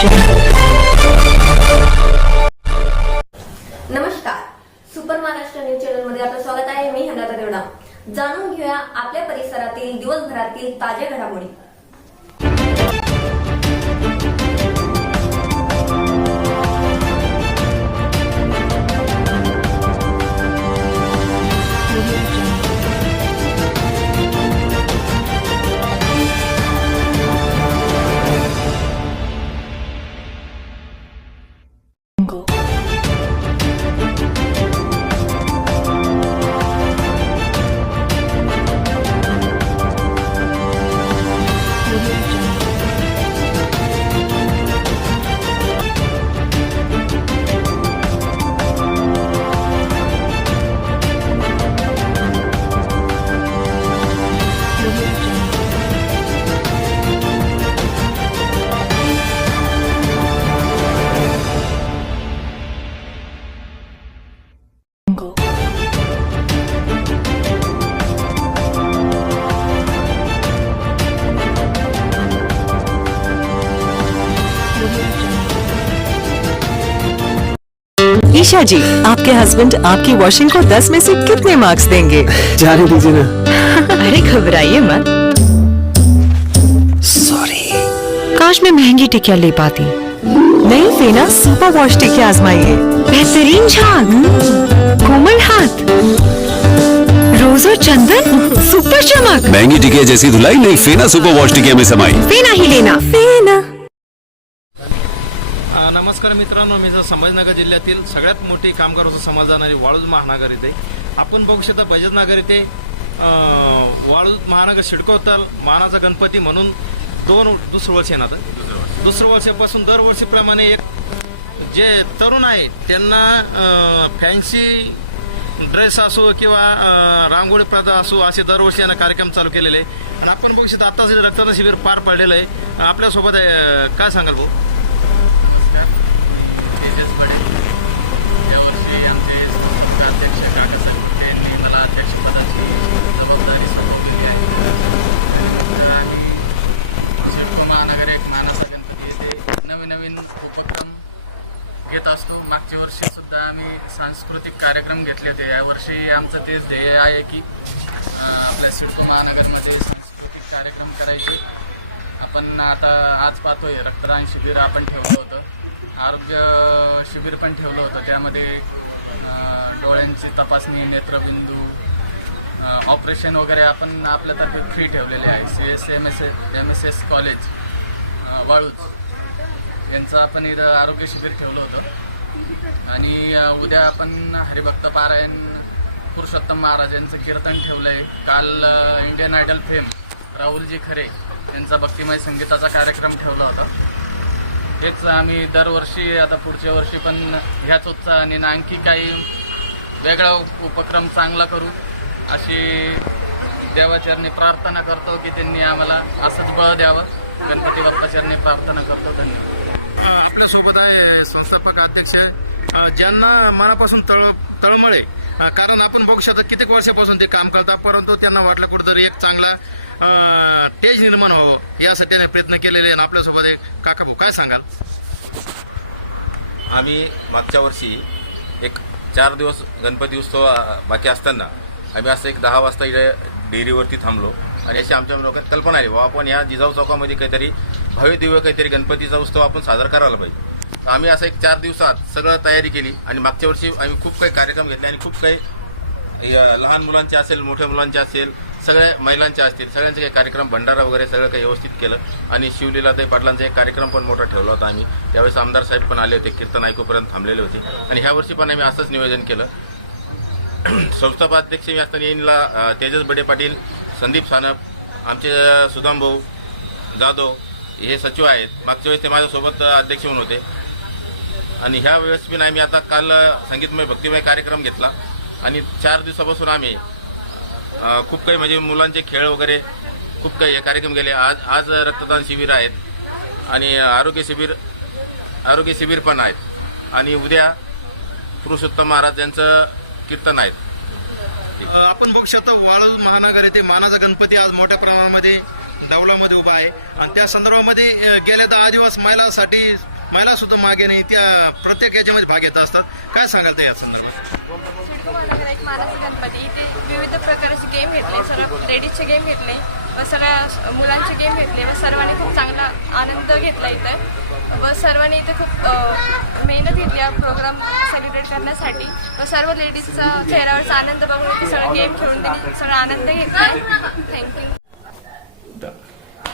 नमस्कार, super Maharashtra news channel मध्ये आपलं स्वागत आहे. मी हंगाता देवडा. जाणून घेऊया आपल्या परिसरातील दिवसभरातील ताज्या घडामोडी. ईशा जी, आपके हस्बैंड आपकी वॉशिंग को 10 में से कितने मार्क्स देंगे? जाने दीजिए ना। अरे घबराइए मत। सॉरी। काश मैं महंगी टिकिया ले पाती। नहीं फेना सुपर वॉश टिकिया आजमाइए। बेहतरीन झाग, कोमल हाथ, रोज और चंदन, सुपर चमक। महंगी टिकिया जैसी धुलाई नहीं, फेना सुपर वॉश टिकिया में समाई। फेना ही लेना, फेना। नमस्कार मित्रांनो, मी जर संभाजीनगर जिल्ह्यातील सगळ्यात मोठी कामगार समाज जाणारी वाळूज महानगर येथे आपण बघू शकता. बजाजनगर येथे वाळूज महानगर सिडको तल मानाचा गणपती म्हणून दुसरं वर्ष येणार. दुसरं वर्षापासून दरवर्षीप्रमाणे एक जे तरुण आहे त्यांना फॅन्सी ड्रेस असो किंवा रांगोळी प्रथा असो असे दरवर्षी यांना कार्यक्रम चालू केलेले आहे. आणि आपण बघू शकता आत्ताच रक्तदान शिबिर पार पडलेलं आहे. आपल्यासोबत काय सांगाल भाऊ? यावर्षी आमचे अध्यक्ष काकासाहेब यांनी मला अध्यक्षपदाची जबाबदारी सोपवलेली आहे. तर आम्ही सिडको महानगर एक मानाचा गणपती येथे नवीन उपक्रम घेत असतो. मागच्या वर्षी सुद्धा आम्ही सांस्कृतिक कार्यक्रम घेतले होते. यावर्षी आमचं तेच ध्येय आहे की आपल्या सिडको महानगरमध्ये सांस्कृतिक कार्यक्रम करायचे. आपण आता आज पाहतोय रक्तदान शिबिर आपण ठेवलं होतं, आरोग्य शिबिर पण ठेवलं होतं. त्यामध्ये डोळ्यांची तपासणी, नेत्रबिंदू, ऑपरेशन वगैरे आपण आपल्यातर्फे फ्री ठेवलेले आहे. CSMSS कॉलेज वाळूज यांचं आपण इथं आरोग्य शिबिर ठेवलं होतं. आणि उद्या आपण हरिभक्त पारायण पुरुषोत्तम महाराज यांचं कीर्तन ठेवलं आहे. काल इंडियन आयडल फेम राहुलजी खरे यांचा भक्तिमय संगीताचा कार्यक्रम ठेवला होता. हेच आम्ही दरवर्षी आता पुढच्या वर्षी पण ह्याच उत्साहाने आणखी काही वेगळा उपक्रम चांगला करू अशी देवाचरणी प्रार्थना करतो की त्यांनी आम्हाला असंच बळ द्यावं. गणपती बाप्पाचरणी प्रार्थना करतो. धन्यवाद. आपल्यासोबत आहे संस्थापक अध्यक्ष ज्यांना मनापासून तळमळे, कारण आपण बघू शकतो कित्येक वर्षापासून ते काम करतात, परंतु त्यांना वाटलं कुठेतरी एक चांगला तेज निर्माण व्हावं यासाठी ते प्रयत्न केलेले. आपल्यासोबत आहे काका भाऊ, काय सांगाल? आम्ही मागच्या वर्षी एक 4 दिवस गणपती उत्सव बाकी असताना आम्ही असं एक 10 वाजता इकडे डेअरीवरती थांबलो आणि अशी आमच्या डोक्यात कल्पना आली बाबा आपण या जिजाऊ चौकामध्ये काहीतरी भव्य दिव्य काहीतरी गणपतीचा उत्सव आपण साजरा करायला पाहिजे. तर आम्ही असं एक 4 दिवसात सगळं तयारी केली आणि मागच्या वर्षी आम्ही खूप काही कार्यक्रम घेतले आणि खूप काही लहान मुलांचे असेल, मोठ्या मुलांचे असेल, सगळ्या महिलांचे असतील, सगळ्यांचे काही कार्यक्रम भंडारा वगैरे सगळं काही व्यवस्थित केलं. आणि शिवलीलाताई पाटलांचा एक कार्यक्रम पण मोठा ठेवला होता आम्ही. त्यावेळेस आमदार साहेब पण आले होते, कीर्तन ऐकूपर्यंत थांबलेले होते. आणि ह्या वर्षी पण आम्ही असंच नियोजन केलं. संस्थापक मी असताना येईनला तेजस बडे पाटील, संदीप सानप, आमचे सुदाम भाऊ जाधव हे सचिव आहेत. मागच्या वेळेस ते माझ्यासोबत अध्यक्ष म्हणून होते. आणि ह्या वेळेस पण आम्ही आता काल संगीतमय भक्तिमय कार्यक्रम घेतला आणि 4 दिवसापासून आम्ही खूप काही म्हणजे मुलांचे खेळ वगैरे खूप काही कार्यक्रम केले. आज रक्तदान शिबिर आहेत आणि आरोग्य शिबिर पण आहेत. आणि उद्या पुरुषोत्तम महाराज यांचं कीर्तन आहेत. आपण बघू शकता वाळूज महानगर येथे मानाचा गणपती आज मोठ्या प्रमाणामध्ये डावलामध्ये उभा आहे आणि त्या संदर्भामध्ये गेले 10 दिवस महिला सुद्धा मागे नाही, त्या प्रत्येक याच्यामध्ये भाग घेत असतात. काय सांगाल त्या संदर्भात? सिडको महानगर एक मानाचा गणपती इथे विविध प्रकारचे गेम घेतले, सर्व लेडीजचे गेम घेतले व सगळ्या मुलांचे गेम घेतले व सर्वांनी खूप चांगला आनंद घेतला इथे व सर्वांनी इथे खूप मेहनत घेतली हा प्रोग्राम सेलिब्रेट करण्यासाठी व सर्व लेडीजचा चेहऱ्यावरचा आनंद बघून इथे सगळं गेम खेळून त्यांनी सगळा आनंद घेतला. थँक्यू.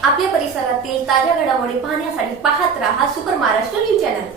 आपल्या परिसरातील ताज्या घडामोडी पाहण्यासाठी पाहत राहा सुपर महाराष्ट्र न्यूज चॅनल.